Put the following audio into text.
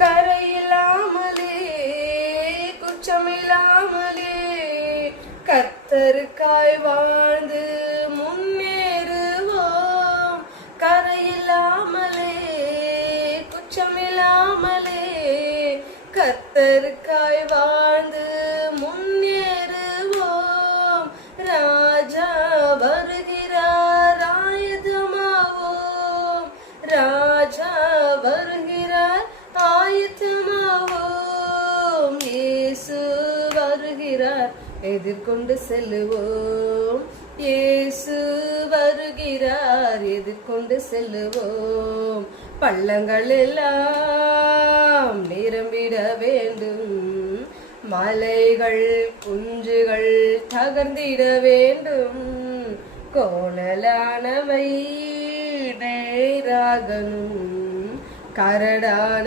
கரையில்லாமலே குற்றமில்லாமலே கர்த்தருக்காய் வாழ்ந்து முன்னேறுவோம். கரையில்லாமலே குற்றமில்லாமலே கர்த்தருக்காய் வாழ்ந்து முன்னேறுவோம். ராஜா வருகிறார், ஆயுதமாவோம். ராஜா வருகிறார், ஆயத்தமாவோம். இயேசு வருகிறார், எதிர்கொண்டு செல்லுவோம். இயேசு வருகிறார், எதிர்கொண்டு செல்லுவோம். பள்ளங்கள் எல்லாம் நிரம்பிட வேண்டும், மலைகள் குன்றுகள் தகர்ந்திட வேண்டும். கோணலானவை நேராகணும், கரடான